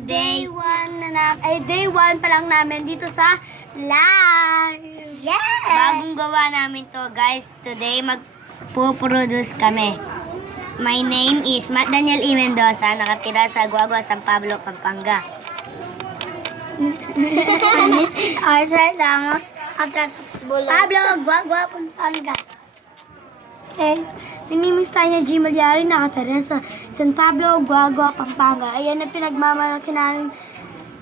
Day 1 pa lang namin dito sa live. Yes! Bagong gawa namin to, guys. Today, magpo-produce kami. My name is Matt Daniel E. Mendoza, nakatira sa Guagua, San Pablo, Pampanga. This is Arthur Ramos, atras sa Pablo, Guagua, Pampanga. Okay. Minimiss tayo niya G. Malyari, nakatira sa San Pablo, Guagua, Pampanga. Ayan ang pinagmamalaki namin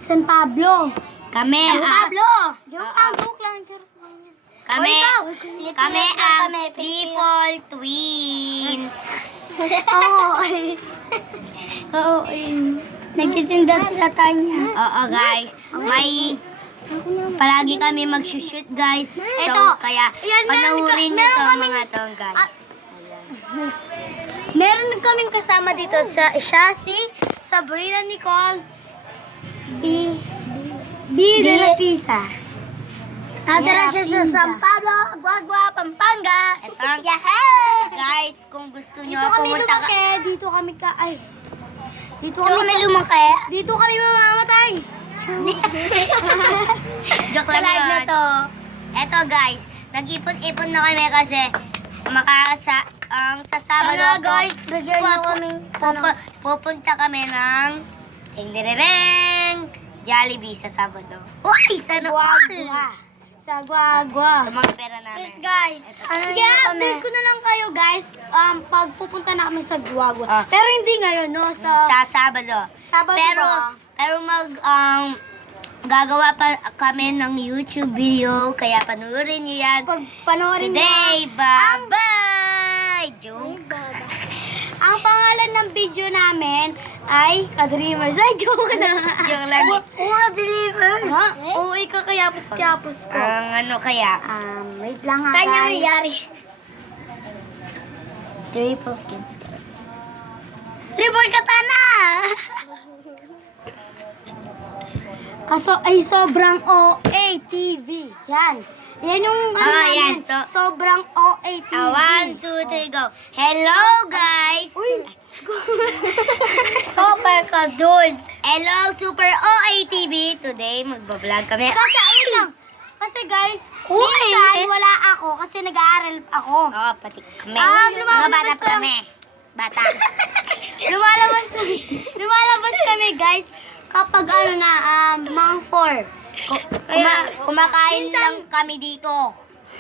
San Pablo. Kami, San Pablo! Joke lang. Kami, O, ikaw? kami ang Triple Twins. Oo, nagtitinda sila Tanya. Oo, guys. Palagi kami mag-shoot, guys. So, Ito. kaya, Ayan, panoorin nyo meron to, kaming- mga to, guys. Meron kaming kasama dito siya si Sabrina Nicole B. de la Pisa. Natira siya sa San Pablo, Guagua, Pampanga. Ito, guys, kung gusto nyo, Dito kami pumunta lumaki. Dito kami Dito kami lumaki. Dito kami mamamatay. Joke Sa lang live yun. na to. Eto, guys, nag-ipon-ipon na kami kasi sa Sabado, Tara, guys, bigyan nyo kaming pupunta kami ng Jollibee sa Sabado. Uy, sana all! Sa Guagua. Ito mga pera namin. Yes, guys. Sige, update ko na lang kayo, guys. Pag pupunta na kami sa Guagua. Pero hindi ngayon, no? Sa Sabado. Sabado Pero gagawa pa kami ng YouTube video, kaya panoorin nyo yan. Pag panoorin Today, nyo, bye-bye! Joke. ang pangalan ng video namin ay Ka-Dreamers. Ay, joke na. Joke lang. Ka-Dreamers. Oo, ikakayapos-kapos ko. Ang ano kaya? Wait lang ha, Kanya guys. Malyari. Triple kids. Triple katana! Kaso ay sobrang OA TV. Yan. Yan yung yan. namin. Sobrang OA TV. 1, 2, 3, go. Hello, guys! Uy! Super kadul! Hello, Super OA TV! Today, magbablog kami. Kasi ayun lang. Kasi guys, minsan wala ako kasi nag-aaral ako. Oo, pati kami. Lumalabas Mga bata ka pa kami. Bata. Lumalabas kami guys kapag mga 4. Kumakain lang kami dito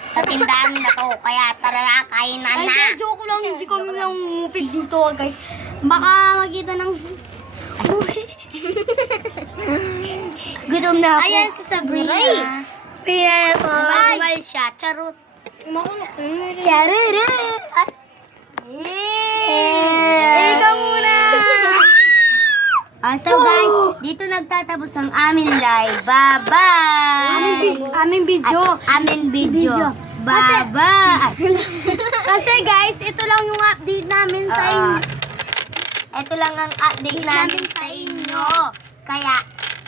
sa tindahan na to. Kaya tara na, kainan na. Ay, joke lang. Hindi kami lang umupig dito guys. Baka makita ng... Gutom na ako. Ayan si Sabrina. Pero ko, Bye. lumal siya. Charot. Charurut! Ikaw muna! So guys, dito nagtatapos ang aming live. Bye-bye! Aming video. Aming video. Video. Bye-bye! Kasi guys, ito lang yung update namin sa inyo. Ito lang ang update namin sa inyo. Kaya,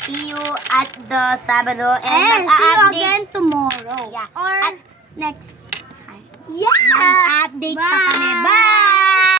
see you at the Sabado. And And see you mag-update. again tomorrow. Yeah. Or At next time. mag-update pa kami. Bye! Bye!